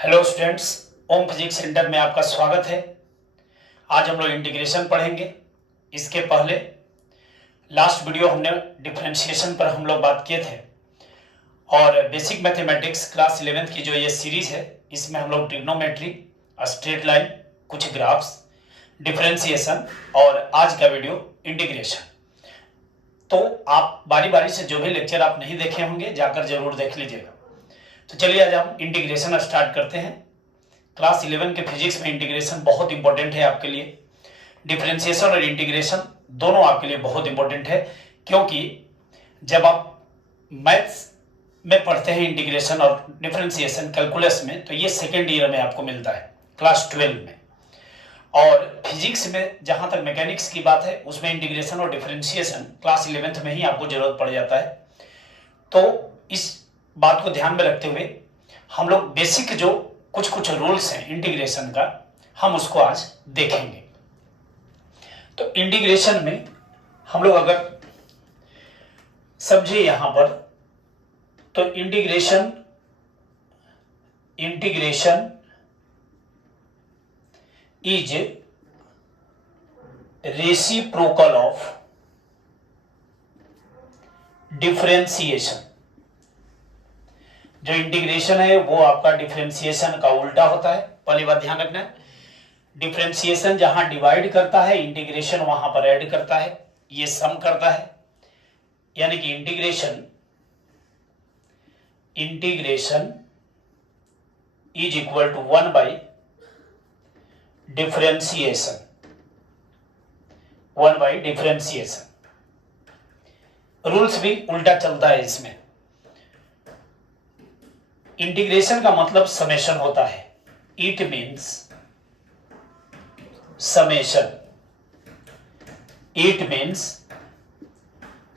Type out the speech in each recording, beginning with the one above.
Hello students, ओम physics centre में आपका स्वागत है। आज हम लोग इंटीग्रेशन पढ़ेंगे। इसके पहले लास्ट वीडियो हमने डिफरेंशिएशन पर हम लोग बात किए थे और बेसिक मैथमेटिक्स क्लास 11th की जो ये सीरीज है इसमें हम लोग ट्रिग्नोमेट्री, स्ट्रेट लाइन, कुछ ग्राफ्स, डिफरेंशिएशन और आज का वीडियो इंटीग्रेशन। तो आप बारी बारी से जो भी लेक्चर आप नहीं देखे होंगे जाकर जरूर देख लीजिएगा। तो चलिए आज हम इंटीग्रेशन स्टार्ट करते हैं। क्लास 11 के फिजिक्स में इंटीग्रेशन बहुत इंपॉर्टेंट है आपके लिए। डिफरेंशिएशन और इंटीग्रेशन दोनों आपके लिए बहुत इंपॉर्टेंट है, क्योंकि जब आप मैथ्स में पढ़ते हैं इंटीग्रेशन और डिफरेंशिएशन कैलकुलस में, तो ये सेकेंड ईयर में आपको मिलता है, क्लास 12 में। और फिजिक्स में जहां तक मैकेनिक्स की बात है उसमें इंटीग्रेशन और डिफरेंशिएशन क्लास 11th में ही आपको जरूरत पड़ जाता है। तो इस बात को ध्यान में रखते हुए हम लोग बेसिक जो कुछ कुछ रूल्स हैं इंटीग्रेशन का, हम उसको आज देखेंगे। तो इंटीग्रेशन में हम लोग अगर समझे यहां पर, तो integration is reciprocal of differentiation. जो इंटीग्रेशन है वो आपका डिफरेंशिएशन का उल्टा होता है। पहली बात ध्यान रखना है, डिफरेंशिएशन जहां डिवाइड करता है, इंटीग्रेशन वहां पर ऐड करता है, ये सम करता है। यानी कि integration is equal to 1 by differentiation, 1 by differentiation. Rules भी उल्टा चलता है इसमें। इंटीग्रेशन का मतलब समेशन होता है। इट मीन्स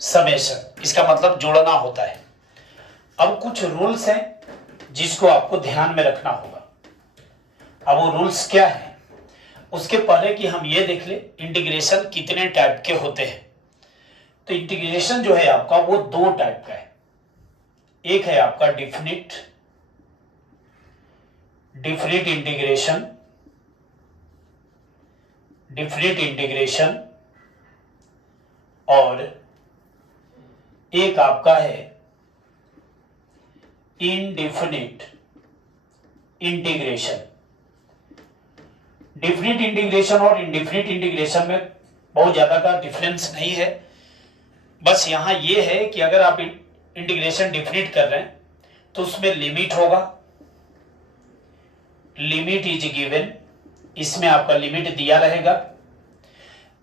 समेशन, इसका मतलब जोड़ना होता है। अब कुछ रूल्स हैं जिसको आपको ध्यान में रखना होगा। अब वो रूल्स क्या है, उसके पहले कि हम ये देख ले इंटीग्रेशन कितने टाइप के होते हैं। तो इंटीग्रेशन जो है आपका वो दो टाइप का है। एक है आपका डिफिनिट इंटीग्रेशन और एक आपका है इनडिफिनिट इंटीग्रेशन। डिफिनिट इंटीग्रेशन और इनडिफिनिट इंटीग्रेशन में बहुत ज्यादा का डिफरेंस नहीं है। बस यहां यह है कि अगर आप इंटीग्रेशन डिफिनिट कर रहे हैं तो उसमें लिमिट होगा, लिमिट इज गिवन, इसमें आपका लिमिट दिया रहेगा।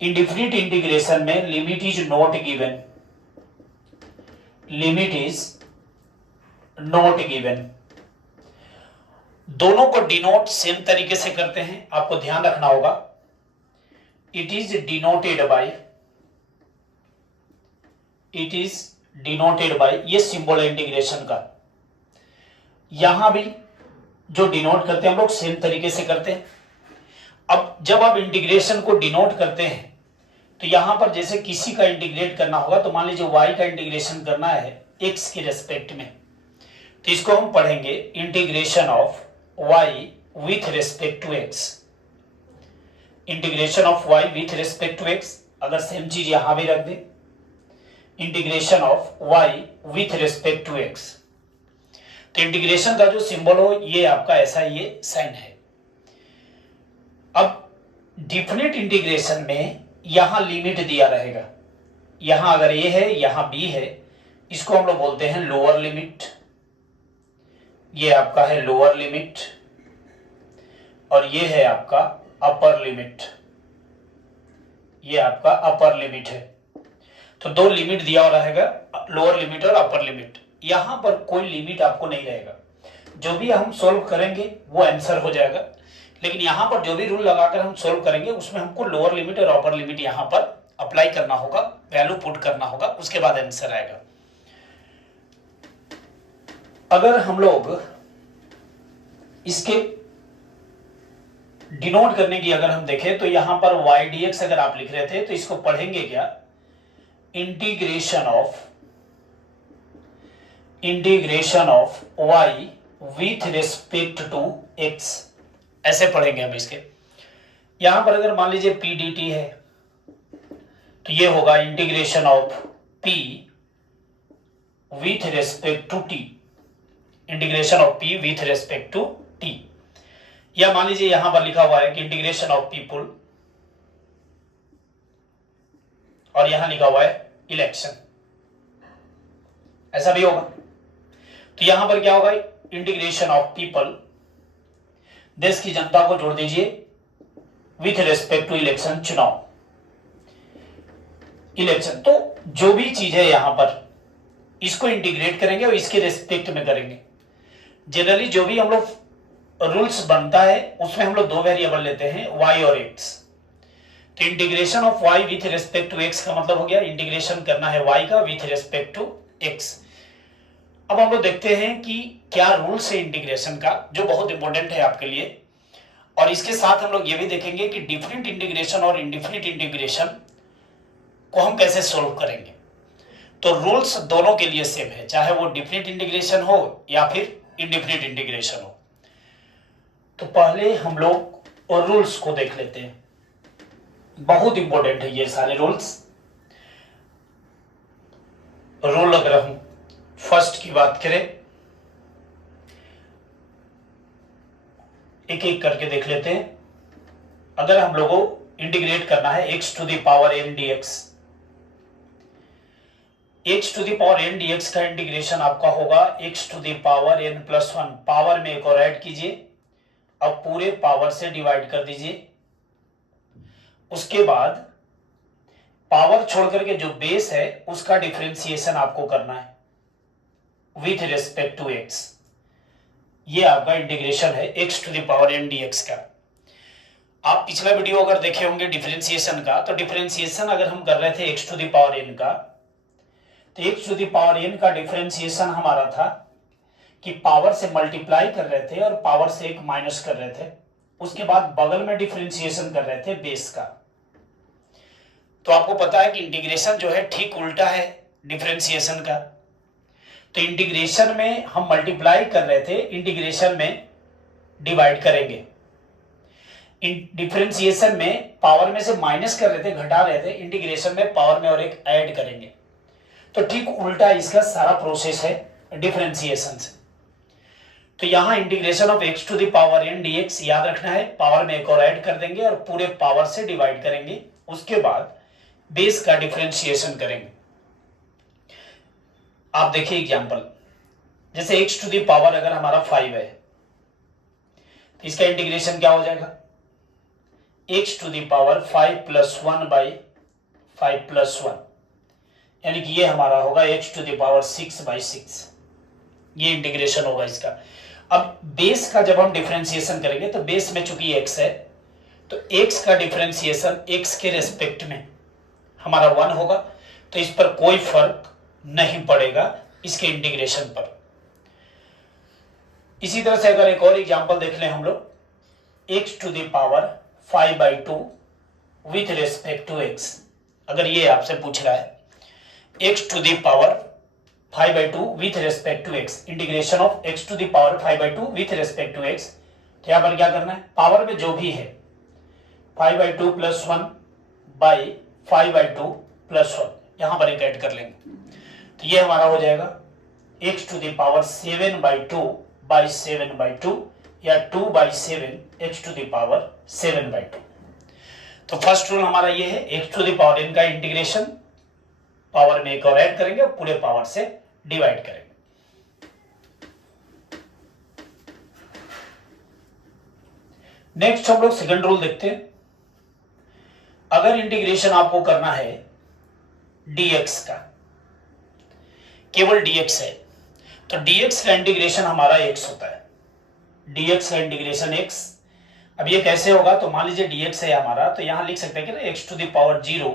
इंडिफिनिट इंटीग्रेशन में लिमिट इज नॉट गिवन, दोनों को डिनोट सेम तरीके से करते हैं। आपको ध्यान रखना होगा, इट इज डिनोटेड बाय, ये सिंबल है इंटीग्रेशन का। यहां भी जो डिनोट करते हैं हम लोग सेम तरीके से करते हैं। अब जब आप इंटीग्रेशन को डिनोट करते हैं तो यहां पर जैसे किसी का इंटीग्रेट करना होगा, तो मान लीजिए y का इंटीग्रेशन करना है x के रेस्पेक्ट में, तो इसको हम पढ़ेंगे integration of y with respect to x। Integration of y with respect to x, अगर सेम चीज यहां भी रख दें, integration of y with respect to x, तो इंटीग्रेशन का जो सिंबल हो ये आपका ऐसा ये साइन है। अब डिफिनिट इंटीग्रेशन में यहां लिमिट दिया रहेगा। यहां अगर ए है, यहां बी है, इसको हम लोग बोलते हैं लोअर लिमिट। ये आपका है लोअर लिमिट और ये है आपका अपर लिमिट, ये आपका अपर लिमिट है। तो दो लिमिट दिया हुआ रहेगा, लोअर लिमिट और अपर लिमिट। यहां पर कोई लिमिट आपको नहीं रहेगा, जो भी हम सोल्व करेंगे वो आंसर हो जाएगा। लेकिन यहां पर जो भी रूल लगाकर हम सोल्व करेंगे उसमें हमको लोअर लिमिट और अपर लिमिट यहां पर अप्लाई करना होगा, वैल्यू पुट करना होगा, उसके बाद आंसर आएगा। अगर हम लोग इसके डिनोट करने की अगर हम देखें तो यहां पर y dx अगर आप लिख रहे थे तो इसको पढ़ेंगे क्या, integration of y with respect to x, ऐसे पढ़ेंगे हम इसके। यहां पर अगर मान लीजिए पी डी टी है तो ये होगा integration of p with respect to t, integration of p with respect to t. या मान लीजिए यहां पर लिखा हुआ है कि इंटीग्रेशन ऑफ पीपुल, और यहां लिखा हुआ है इलेक्शन, ऐसा भी होगा। तो यहां पर क्या होगा, इंटीग्रेशन ऑफ पीपल, देश की जनता को जोड़ दीजिए, विथ रेस्पेक्ट टू इलेक्शन, चुनाव, इलेक्शन। तो जो भी चीज है यहां पर इसको इंटीग्रेट करेंगे और इसके रेस्पेक्ट में करेंगे। जनरली जो भी हम लोग रूल्स बनता है उसमें हम लोग दो वेरिएबल लेते हैं, y और x। तो integration of y with respect to x का मतलब हो गया इंटीग्रेशन करना है y का विथ रेस्पेक्ट टू x। अब हम लोग देखते हैं कि क्या रूल्स है इंटीग्रेशन का, जो बहुत इंपॉर्टेंट है आपके लिए। और इसके साथ हम लोग ये भी देखेंगे कि डिफरेंट इंटीग्रेशन और इंडिफिनिट इंटीग्रेशन को हम कैसे सोल्व करेंगे। तो रूल्स दोनों के लिए सेम है, चाहे वो डिफरेंट इंटीग्रेशन हो या फिर इंडिफिनिट इंटीग्रेशन हो। तो पहले हम लोग और रूल्स को देख लेते हैं, बहुत इंपॉर्टेंट है ये सारे रूल्स। रूल अगर हम फर्स्ट की बात करें, एक एक करके देख लेते हैं। अगर हम लोगों को इंटीग्रेट करना है x to the power n dx, x to the power n dx का इंटीग्रेशन आपका होगा x to the power n plus 1, power में एक और ऐड कीजिए, अब पूरे पावर से डिवाइड कर दीजिए। उसके बाद पावर छोड़ करके जो बेस है उसका डिफरेंशिएशन आपको करना है विथ रेस्पेक्ट टू x। ये आपका इंटीग्रेशन है x to the power n dx का। आप पिछला वीडियो अगर देखे होंगे डिफरेंशिएशन का, तो डिफरेंशिएशन अगर हम कर रहे थे x to the power n का, तो x to the power n का डिफरेंशिएशन हमारा था कि पावर से मल्टीप्लाई कर रहे थे और पावर से एक माइनस कर रहे थे, उसके बाद बगल में डिफरेंशिएशन कर रहे थे बेस का। तो आपको पता है कि इंटीग्रेशन जो है ठीक उल्टा है डिफरेंशिएशन का। तो इंटीग्रेशन में हम मल्टीप्लाई कर रहे थे, इंटीग्रेशन में डिवाइड करेंगे। डिफरेंशिएशन में पावर में से माइनस कर रहे थे, घटा रहे थे, इंटीग्रेशन में पावर में और एक ऐड करेंगे। तो ठीक उल्टा इसका सारा प्रोसेस है डिफरेंशिएशन से। तो यहां integration of x to the power n dx याद रखना है, पावर में एक और ऐड कर देंगे और पूरे पावर से डिवाइड करेंगे, उसके बाद बेस का डिफरेंशिएशन करेंगे। आप देखिए एग्जांपल, जैसे x टू द पावर अगर हमारा 5 है तो इसका इंटीग्रेशन क्या हो जाएगा, x to the power 5 plus 1 by 5 plus 1, यानी कि ये हमारा होगा x to the power 6 by 6। ये इंटीग्रेशन होगा इसका। अब बेस का जब हम डिफरेंशिएशन करेंगे तो बेस में चूंकि x है तो x का डिफरेंशिएशन x के रेस्पेक्ट में हमारा 1 होगा, तो इस पर कोई फर्क नहीं पड़ेगा इसके इंटीग्रेशन पर। इसी तरह से अगर एक और एग्जांपल देख लें हम लोग, x to the power 5 by 2 with respect to x, अगर ये आपसे पूछ रहा है x to the power 5 by 2 with respect to x, integration of x to the power 5 by 2 with respect to x, तो यहाँ पर क्या करना है, पावर में जो भी है 5 by 2 plus 1 by 5 by 2 plus 1, यहाँ पर एक ऐड कर लेंगे। तो ये हमारा हो जाएगा x to the power 7 by 2 by 7 by 2, या 2 by 7 x to the power 7 by 2। तो फर्स्ट रूल हमारा ये है, x to the power n का इंटीग्रेशन पावर में एक और ऐड करेंगे और पूरे पावर से डिवाइड करेंगे। नेक्स्ट हम लोग सेकंड रूल देखते हैं। अगर इंटीग्रेशन आपको करना है dx का, केवल dx है, तो dx का इंटीग्रेशन हमारा x होता है, dx का इंटीग्रेशन x। अब ये कैसे होगा, तो मान लीजिए dx है हमारा, तो यहां लिख सकते हैं कि ना x to the power 0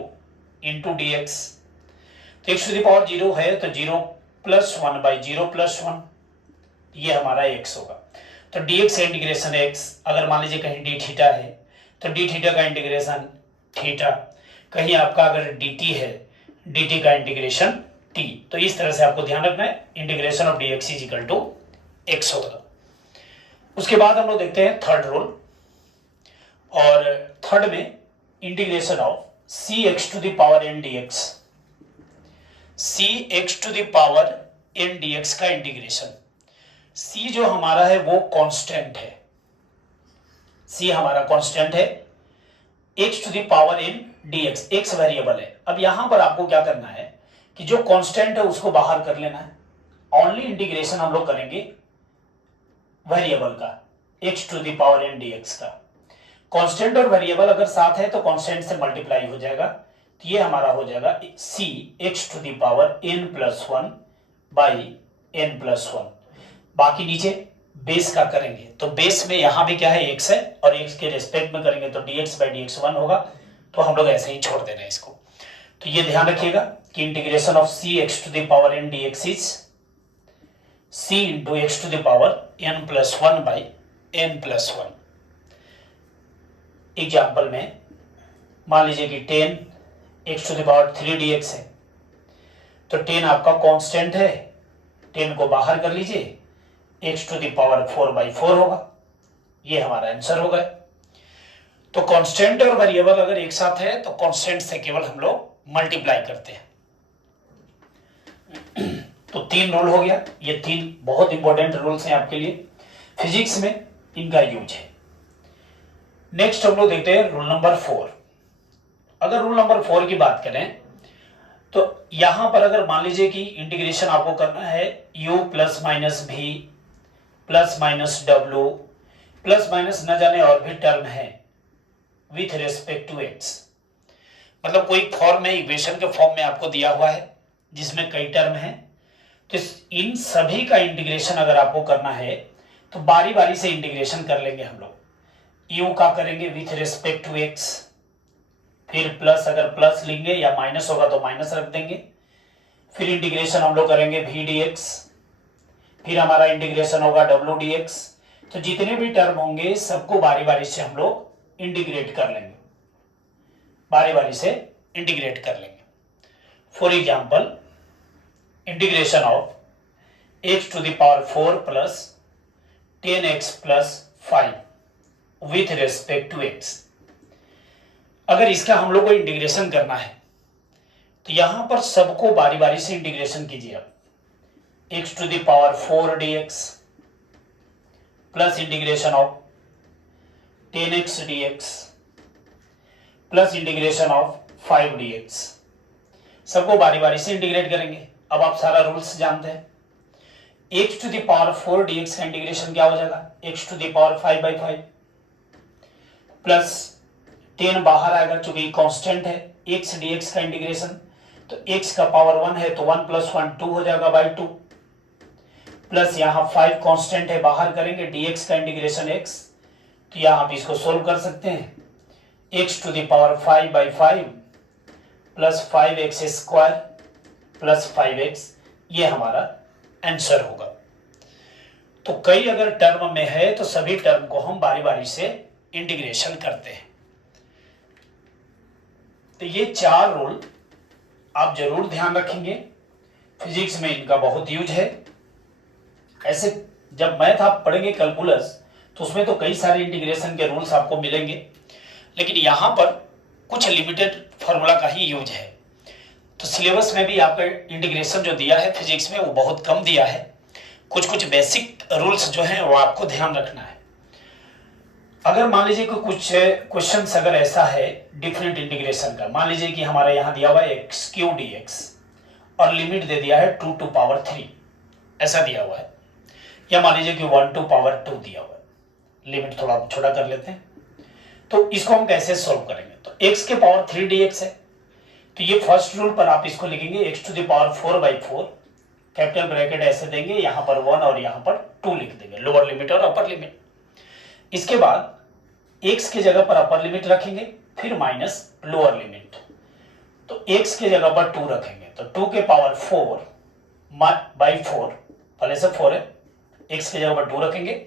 into dx। तो x टू द पावर 0 है तो 0 प्लस 1 बाई 0 प्लस 1, ये हमारा x होगा। तो dx का इंटीग्रेशन x, अगर मान लीजिए कहीं d थीटा है तो d थीटा का इंटीग्रेशन थीटा, कहीं आपका अगर dt है dt का इंटीग्रेशन t। तो इस तरह से आपको ध्यान रखना है, integration of dx is equal to x होगा। उसके बाद हम लोग देखते हैं थर्ड रूल, और थर्ड में integration of c x to the power n d x, c x to the power n d x का इंटीग्रेशन। सी जो हमारा है वो कांस्टेंट है, सी हमारा कांस्टेंट है, x to the power n d x, x variable है। अब यहां पर आपको क्या करना है कि जो कांस्टेंट है उसको बाहर कर लेना है, ओनली इंटीग्रेशन हम लोग करेंगे वेरिएबल का, x to the power n d x का। कांस्टेंट और वेरिएबल अगर साथ है तो कांस्टेंट से मल्टीप्लाई हो जाएगा, तो ये हमारा हो जाएगा C x to the power N plus one by N plus one. बाकी नीचे बेस का करेंगे, तो बेस में यहां भी क्या है, एक्स है, और एक्स के रिस्पेक्ट में करेंगे तो dx बाई dx 1 होगा, तो हम लोग ऐसे ही छोड़ देना है इसको। तो ये ध्यान रखिएगा कि integration of c x to the power n d x is c into x to the power N plus one by N plus one. Example में मान लीजिए कि 10 x to the power 3 dx है, तो 10 आपका कांस्टेंट है, 10 को बाहर कर लीजिए, एक्स टू द पावर 4/4 होगा, ये हमारा आंसर होगा। तो कांस्टेंट और वेरिएबल अगर एक साथ है तो कांस्टेंट से केवल हम लोग मल्टीप्लाई करते हैं। तो 3 रूल हो गया, ये 3 बहुत इंपॉर्टेंट रूल्स हैं आपके लिए, फिजिक्स में इनका यूज है। नेक्स्ट हम लोग देखते हैं रूल नंबर 4। अगर रूल नंबर 4 की बात करें तो यहां पर अगर मान लीजिए कि इंटीग्रेशन आपको करना है u प्लस माइनस भी plus minus W plus minus न जाने और भी टर्म है विथ रेस्पेक्ट टू एक्स, मतलब कोई फॉर्म में, इक्वेशन के फॉर्म में आपको दिया हुआ है जिसमें कई टर्म हैं, तो इन सभी का इंटीग्रेशन अगर आपको करना है तो बारी बारी से इंटीग्रेशन कर लेंगे हम लोग। u का करेंगे विथ रेस्पेक्ट टू x, फिर प्लस, अगर प्लस लेंगे या माइनस होगा तो माइनस रख देंगे, फिर इंटीग्रेशन हम लोग करेंगे v dx, फिर हमारा इंटीग्रेशन होगा w dx। तो जितने भी टर्म होंगे सबको बारी बारी से हम लोग इंटीग्रेट कर लेंगे, बारी बारी से इंटीग्रेट कर लेंगे। For example integration of x to the power 4 plus 10x plus 5 with respect to x। अगर इसका हम लोग को इंटीग्रेशन करना है तो यहां पर सबको बारी बारी से इंटीग्रेशन कीजिए। आप x to the power 4 dx plus integration of 10x dx plus integration of 5 dx, सबको बारी बारी से इंटीग्रेट करेंगे। अब आप सारा रूल्स जानते हैं, x to the power 4 dx का इंटीग्रेशन क्या हो जाएगा, x to the power 5/5 plus 10 बाहर आएगा क्योंकि कांस्टेंट है, x dx का इंटीग्रेशन, तो x का पावर 1 है तो 1 प्लस 1 2 हो जाएगा बाई 2, प्लस यहाँ 5 कांस्टेंट है, बाहर करेंगे dx का इंटीग्रेशन x, तो यहाँ आप इसको सोल्व कर सकते हैं, x to the power 5/5 plus 5x square plus 5x, ये हमारा आंसर होगा। तो कई अगर टर्म में है तो सभी टर्म को हम बारी बारी से इंटीग्रेशन करते हैं। तो ये 4 रूल आप जरूर ध्यान रखेंगे, फिजिक्स में इनका बहुत यूज है। ऐसे जब मैथ आप पढ़ेंगे कैलकुलस तो उसमें तो कई सारे इंटीग्रेशन के रूल्स आपको मिलेंगे, लेकिन यहाँ पर कुछ लिमिटेड फॉर्मूला का ही यूज है। तो सिलेबस में भी आपका इंटीग्रेशन जो दिया है फिजिक्स में वो बहुत कम दिया है, कुछ कुछ बेसिक रूल्स जो हैं वो आपको ध्यान रखना है। अगर मान लीजिए कि कुछ क्वेश्चंस अगर ऐसा है डिफरेंट इंटीग्रेशन का, मान लीजिए कि हमारे यहाँ दिया हुआ है एक्स क्यू डी एक्स और लिमिट दे दिया है 2 टू पावर 3, ऐसा दिया हुआ है, या मान लीजिए कि 1 टू पावर 2 दिया हुआ है, लिमिट थोड़ा छोटा कर लेते हैं। तो इसको हम कैसे सोल्व करेंगे, तो x के पावर 3 dx है, तो ये फर्स्ट रूल पर आप इसको लिखेंगे x to the power 4/4, capital bracket ऐसे देंगे, यहाँ पर 1 और यहाँ पर 2 लिख देंगे, लोअर लिमिट और अपर लिमिट। इसके बाद x की जगह पर अपर लिमिट रखेंगे, फिर माइनस लोअर लिमिट, तो x की जगह पर 2 रखेंगे, तो 2 के पावर 4/4, पहले से 4 है, x की जगह पर 2 रखेंगे,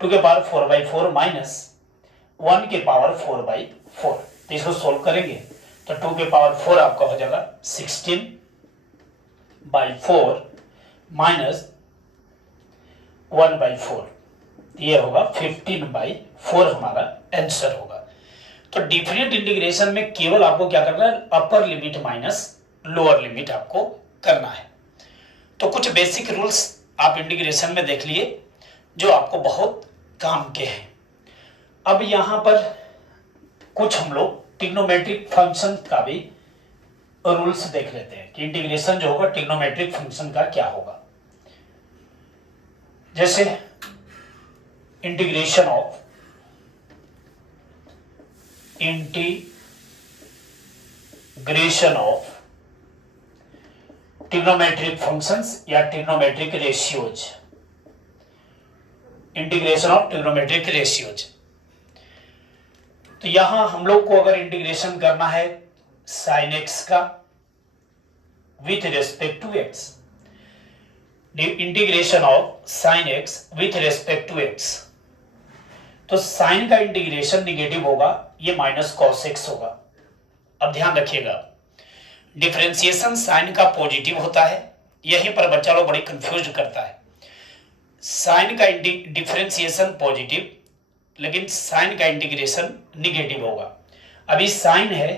2 के पावर 4/4 माइनस 1 के पावर 4/4, तो इसको सोल्व करेंगे तो 2 के पावर 4 आपका हो जाएगा 16/4 माइनस 1/4, ये होगा 15/4 हमारा आंसर होगा। तो डिफरेंट इंटीग्रेशन में केवल आपको क्या करना है, upper limit minus lower limit आपको करना है। तो कुछ बेसिक रूल्स आप इंटीग्रेशन में देख लिए जो आपको बहुत काम के हैं। अब यहां पर कुछ हम लोग ट्रिग्नोमेट्रिक फंक्शन का भी रूल्स देख लेते हैं कि इंटीग्रेशन जो होगा ट्रिग्नोमेट्रिक फंक्शन का क्या होगा। जैसे इंटीग्रेशन ऑफ ट्रिग्नोमेट्रिक फंक्शंस या trigonometric ratios, integration of trigonometric ratios. तो यहां हम लोग को अगर इंटीग्रेशन करना है साइन एक्स का with respect to x, integration of sine x with respect to x, तो साइन का इंटीग्रेशन निगेटिव होगा, ये माइनस कॉस एक्स होगा। अब ध्यान रखिएगा, डिफरेंशिएशन साइन का पॉजिटिव होता है, यहीं पर बच्चा लोग बड़ी कंफ्यूज करता है। साइन का डिफरेंशिएशन पॉजिटिव, लेकिन साइन का इंटीग्रेशन निगेटिव होगा। अभी साइन है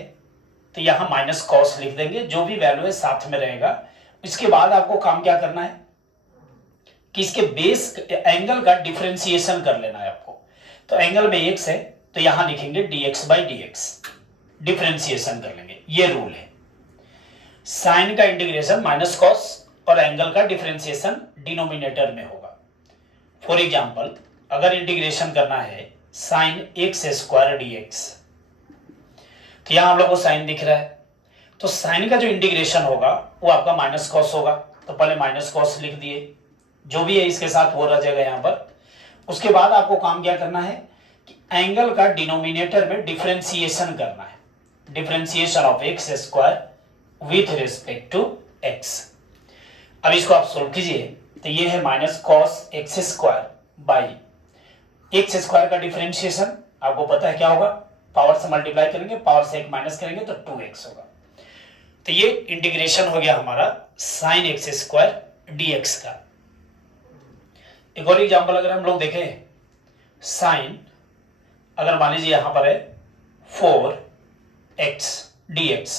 तो यहां माइनस कॉस लिख देंगे, जो भी वैल्यू है साथ में रहेगा। इसके बाद आपको काम क्या करना है कि इसके बेस एंगल का डिफरेंशिएशन कर लेना है आपको। तो एंगल में एक्स है तो यहां लिखेंगे dx/dx, डिफरेंशिएशन कर लेंगे, ये रूल है। साइन का इंटीग्रेशन माइनस कॉस और एंगल का डिफरेंशिएशन डिनोमिनेटर में होगा। फॉर एग्जांपल अगर इंटीग्रेशन करना है साइन x² dx, तो यहां हम लोग को साइन दिख रहा है, तो साइन का जो इंटीग्रेशन होगा वो आपका माइनस कॉस होगा। तो पहले माइनस कॉस लिख दिए, जो भी है इसके साथ वो रह जाएगा यहाँ पर। उसके बाद आपको काम क्या करना है कि एंगल का डिनोमिनेटर में डिफरेंशिएशन करना है, differentiation of x² with respect to x। अब इसको आप सोल्व कीजिए, तो ये है minus cos x² by x² का डिफरेंशिएशन आपको पता है क्या होगा, पावर से मल्टीप्लाई करेंगे, पावर से 1 माइनस करेंगे तो 2x होगा। तो ये इंटीग्रेशन हो गया हमारा साइन x² dx का। एक और एग्जांपल अगर हम लोग देखें, साइन अगर मान लीजिए यहां पर है 4x dx,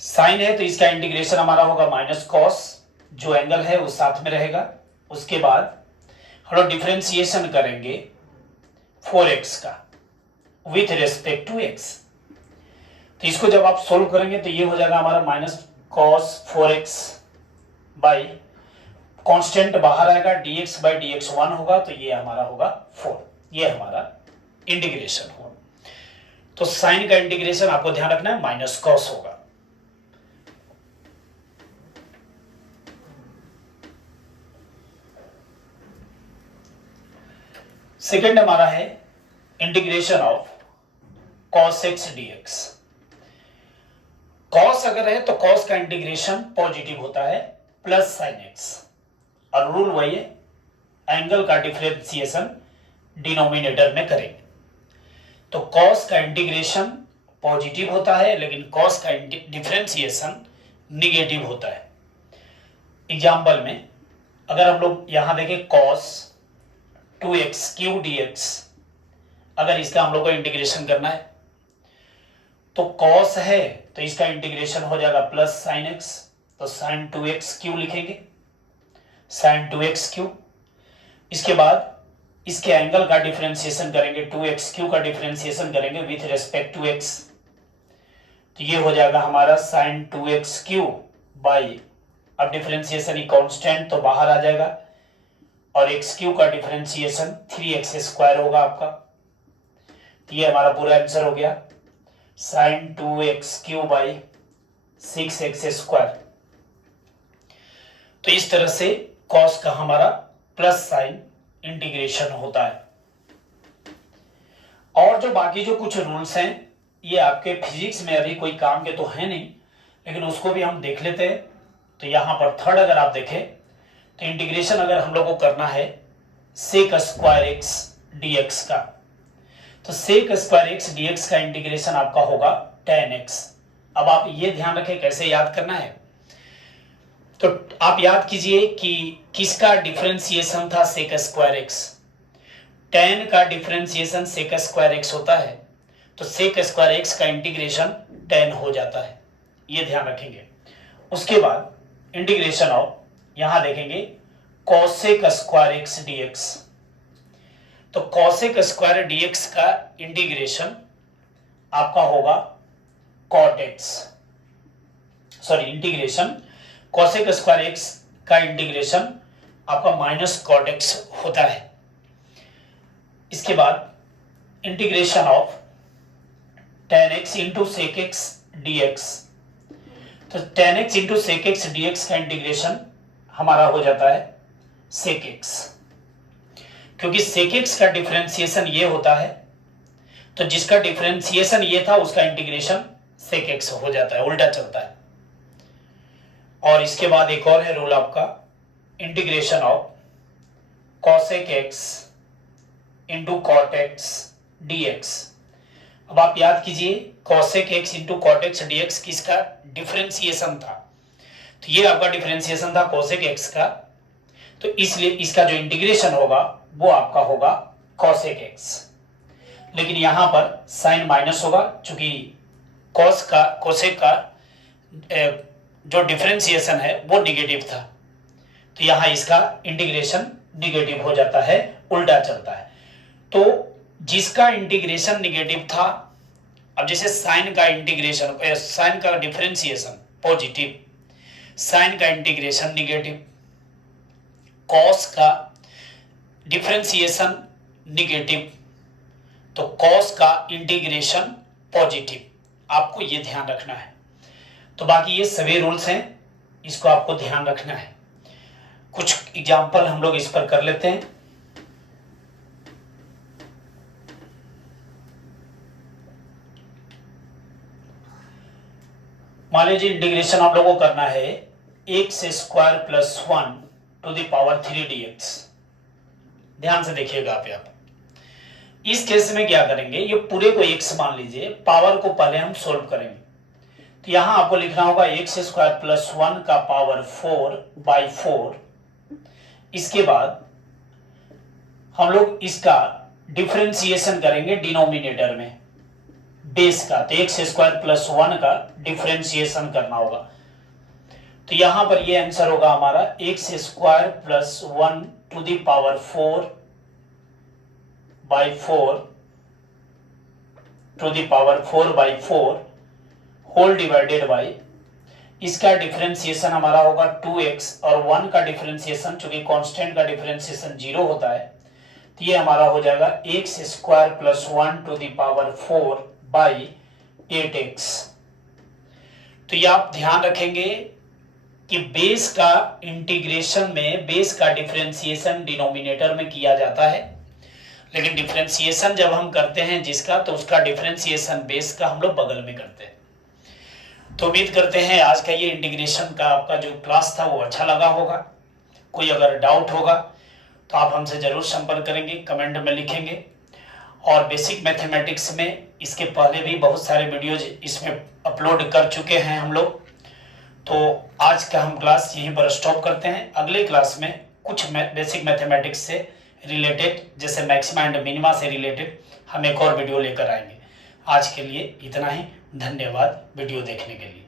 साइन है तो इसका इंटीग्रेशन हमारा होगा माइनस कॉस, जो एंगल है वो साथ में रहेगा। उसके बाद हम लोग डिफरेंशिएशन करेंगे 4x का विथ रेस्पेक्ट टू x। तो इसको जब आप सोल्व करेंगे तो ये हो जाएगा हमारा minus cos 4x by constant बाहर आएगा, dx/dx 1 होगा, तो ये हमारा होगा 4। ये हमारा इंटीग्रेशन होगा। तो साइन का इंटीग्रेशन आपको ध्यान रखना है माइनस कॉस होगा। सेकेंड हमारा है integration of cos x dx। cos अगर है तो cos का इंटीग्रेशन पॉजिटिव होता है प्लस साइन x, और रूल वही है, एंगल का डिफरेंशिएशन डिनोमिनेटर में करेंगे। तो cos का इंटीग्रेशन पॉजिटिव होता है, लेकिन cos का डिफरेंशिएशन निगेटिव होता है। एग्जाम्पल में अगर हम लोग यहां देखें cos 2x³ dx, अगर इसका हम लोग को इंटीग्रेशन करना है तो cos है तो इसका इंटीग्रेशन हो जाएगा प्लस साइन x, तो साइन 2x³ लिखेंगे, साइन 2x³। इसके बाद इसके एंगल का डिफरेंशिएशन करेंगे, 2x³ का डिफरेंशिएशन करेंगे विथ रेस्पेक्ट टू x, तो ये हो जाएगा हमारा साइन 2x³ बाई, अब डिफरेंशिएशन ही कांस्टेंट तो बाहर आ जाएगा, और x³ का डिफरेंशिएशन 3x² होगा आपका। तो ये हमारा पूरा आंसर हो गया साइन 2x³ बाई 6x²। तो इस तरह से cos का हमारा प्लस साइन इंटीग्रेशन होता है। और जो बाकी जो कुछ रूल्स हैं ये आपके फिजिक्स में अभी कोई काम के तो है नहीं, लेकिन उसको भी हम देख लेते हैं। तो यहां पर थर्ड अगर आप देखें तो इंटीग्रेशन अगर हम लोग को करना है sec² x dx का, तो sec² x dx का इंटीग्रेशन आपका होगा tan x। अब आप ये ध्यान रखें कैसे याद करना है, तो आप याद कीजिए कि किसका डिफरेंशिएशन था सेक स्क्वायर एक्स। tan का डिफरेंशिएशन सेक स्क्वायर एक्स होता है, तो सेक स्क्वायर एक्स का इंटीग्रेशन tan हो जाता है, ये ध्यान रखेंगे। उसके बाद इंटीग्रेशन ऑफ, यहां देखेंगे कॉसेक स्क्वायर एक्स डीएक्स। तो कॉसेक स्क्वायर डीएक्स का इंटीग्रेशन आपका होगा cot x, sorry integration cosec square x का इंटीग्रेशन आपका माइनस कॉट एक्स होता है। इसके बाद integration of tan x into sec x dx. तो tan x into sec x dx का इंटीग्रेशन हमारा हो जाता है सेक एक्स, क्योंकि सेक एक्स का डिफरेंशिएशन ये होता है, तो जिसका डिफरेंशिएशन ये था उसका इंटीग्रेशन सेक एक्स हो जाता है, उल्टा चलता है। और इसके बाद एक और है रूल आपका, integration of cosec x into cot x dx. अब आप याद कीजिए cosec x into cot x dx किसका डिफरेंशिएशन था, तो ये आपका डिफरेंशिएशन था कॉसेक एक्स का, तो इसलिए इसका जो इंटीग्रेशन होगा वो आपका होगा कॉसेक एक्स। लेकिन यहां पर साइन माइनस होगा, चूंकि कोसेक का जो डिफरेंशिएशन है वो निगेटिव था, तो यहां इसका इंटीग्रेशन निगेटिव हो जाता है, उल्टा चलता है। तो जिसका इंटीग्रेशन निगेटिव था, अब जैसे साइन का इंटीग्रेशन, साइन का डिफरेंशिएशन पॉजिटिव, साइन का इंटीग्रेशन निगेटिव, कॉस का डिफरेंशिएशन निगेटिव, तो कॉस का इंटीग्रेशन पॉजिटिव, आपको ये ध्यान रखना है। तो बाकी ये सभी रूल्स हैं, इसको आपको ध्यान रखना है। कुछ एग्जांपल हम लोग इस पर कर लेते हैं। मान लीजिए इंटीग्रेशन आप लोगों को करना है x square plus 1 to the power 3 dx। ध्यान से देखिएगा आप यहाँ पर। इस केस में क्या करेंगे, ये पूरे को x मान लीजिए, पावर को पहले हम सोल्व करेंगे। तो यहां आपको लिखना होगा एक्स स्क्वायर प्लस 1 का पावर 4/4। इसके बाद हम लोग इसका डिफरेंशिएशन करेंगे डिनोमिनेटर में, बेस का, तो एक्स स्क्वायर प्लस 1 का डिफरेंशिएशन करना होगा। तो यहां पर ये आंसर होगा हमारा x square plus 1 to the power 4/4 to the power 4/4 whole divided by, इसका डिफरेंशिएशन हमारा होगा 2x, और 1 का डिफरेंशिएशन, चूंकि कांस्टेंट का डिफरेंशिएशन 0 होता है, तो ये हमारा हो जाएगा x square plus 1 to the power 4/8x। तो ये आप ध्यान रखेंगे कि बेस का इंटीग्रेशन में बेस का डिफरेंशिएशन डिनोमिनेटर में किया जाता है, लेकिन डिफरेंशिएशन जब हम करते हैं जिसका, तो उसका डिफरेंशिएशन बेस का हम लोग बगल में करते हैं। तो उम्मीद करते हैं आज का ये इंटीग्रेशन का आपका जो क्लास था वो अच्छा लगा होगा। कोई अगर डाउट होगा तो आप हमसे ज़रूर संपर्क करेंगे, कमेंट में लिखेंगे। और बेसिक मैथमेटिक्स में इसके पहले भी बहुत सारे वीडियोज इसमें अपलोड कर चुके हैं हम लोग। तो आज का हम क्लास यहीं पर स्टॉप करते हैं। अगले क्लास में कुछ बेसिक मैथमेटिक्स से रिलेटेड, जैसे मैक्सिमा एंड मिनिमा से रिलेटेड हम एक और वीडियो लेकर आएंगे। आज के लिए इतना ही, धन्यवाद वीडियो देखने के लिए।